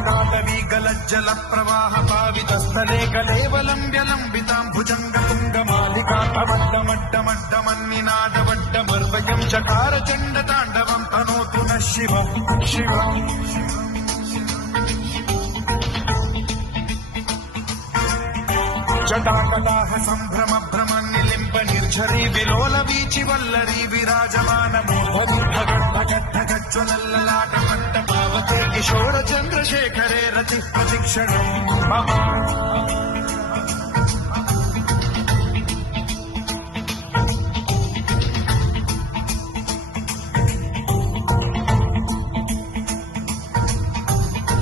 जटाटवीगलज्जल प्रवाह पावितस्थले कलेवलम्ब्यलम्बितां भुजङ्गतुङ्गमालिकापमड्डमड्डमड्डमन्निनादवड्डमर्वयं चकार चण्डताण्डवं तनोतु नः शिवम् शिवम् जटाकटाह सम्भ्रम भ्रम निलिम्ब निर्झरी विलोल वीचि वल्लरी विराजमान मोहगड्ढगड्ढगज्ज्वलल्ललाट मण्डपावते किशोर चन्द्रशेखरे रतिः प्रशिक्षणम् मम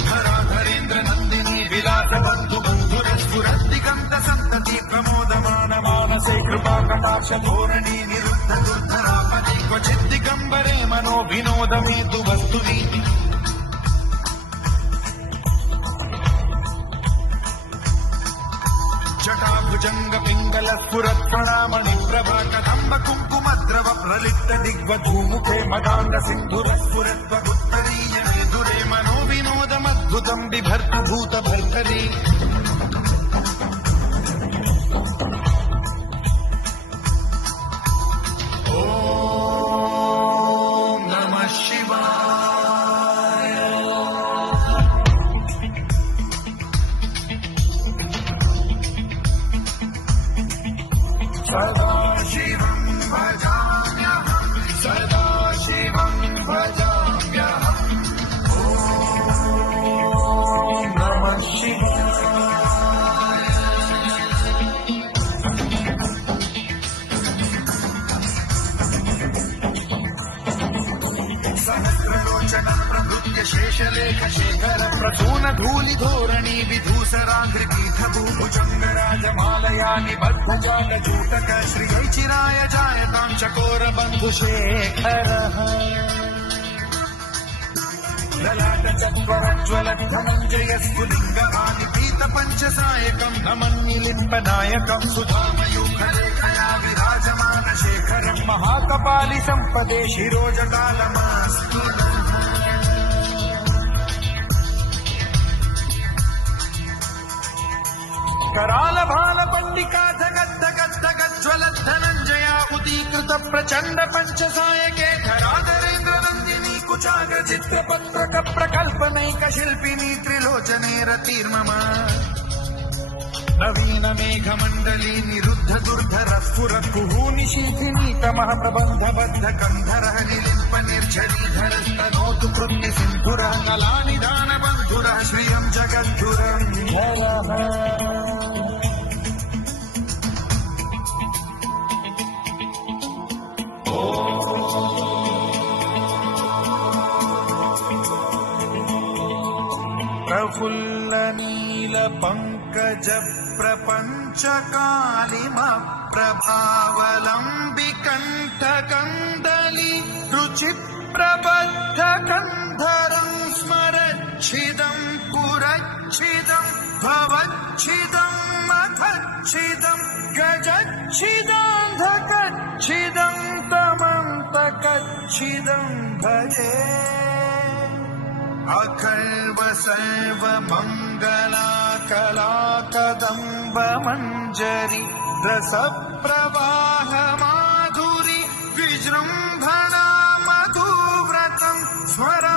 धराधरेन्द्र नन्दिनी विलास बन्धु बन्धुरस्फुरद्दिगन्त सन्तति प्रमोदमान मानसे कृपा कटाक्ष धोरणी निरुद्ध दुर्धरापदे क्वचिद्दिगम्बरे मनो विनोदमेतु वस्तुनि जटाभुजङ्ग पिङ्गल स्फुरत्प्रणामणि प्रभा कदम्ब कुङ्कुमद्रव प्रलिप्त दिग्वधूमुखे मदान्ध सिन्धुरस्फुरत्वगुत्तरीय विधुरे मनो विनोदमद्भुतं बिभर्तु भूतभर्तरि सदा शिवं भजाम्यहं सदा शिवं भजाम्यहम् ॐ नमः शिवाय सहस्रलोचनं प्रभृत्य शेषलेख शेखर प्रसून धूलि धोरणी विधूसराङ्घ्रिपीठभूभुजङ्गराजमालया निबद्धजालजूटक श्रियै चिराय जायतां चकोर बन्धुशेखरः ललाट चत्वरज्ज्वलद्धनञ्जय स्फुलिङ्गमानिपीत पञ्चसायकं नमन्निलिम्बनायकं सुधामयूखलेखया विराजमान शेखरं महाकपालि सम्पदे शिरोजटालमास्तु कराल भाल पंडिका धगद्धगद्धगज्ज्वलद्धनञ्जया उदीकृत प्रचण्ड पञ्चसायके धराधरेन्द्र नन्दिनी कुचाग्र चित्रपत्रक प्रकल्पनैक शिल्पिनी त्रिलोचने रतिर्मम नवीन मेघमण्डली निरुद्ध दुर्धर स्फुर कुहूनि शिल्पिनी तमः प्रबन्ध बद्ध कन्धरः निलिम्प निर्झरीधरस्तनोतु कृत्ति सिन्धुरः नलानिदान बन्धुरः श्रियं जगद्धुरन्धरः प्रफुल्ल नील पंकज प्रपंच कालिम प्रभावलंबि कंठ कंदली रुचि प्रबद्ध कंधरं स्मरच्छिदं पुरच्छिदं भवच्छिदं मथच्छिदं गजच्छिदान्धकच्छिदं तमन्तकच्छिदं भजे अखर्व सर्व मंगला कला कदम्ब मंजरी रस प्रवाह माधुरी विजृंभणा मधुव्रतं स्मर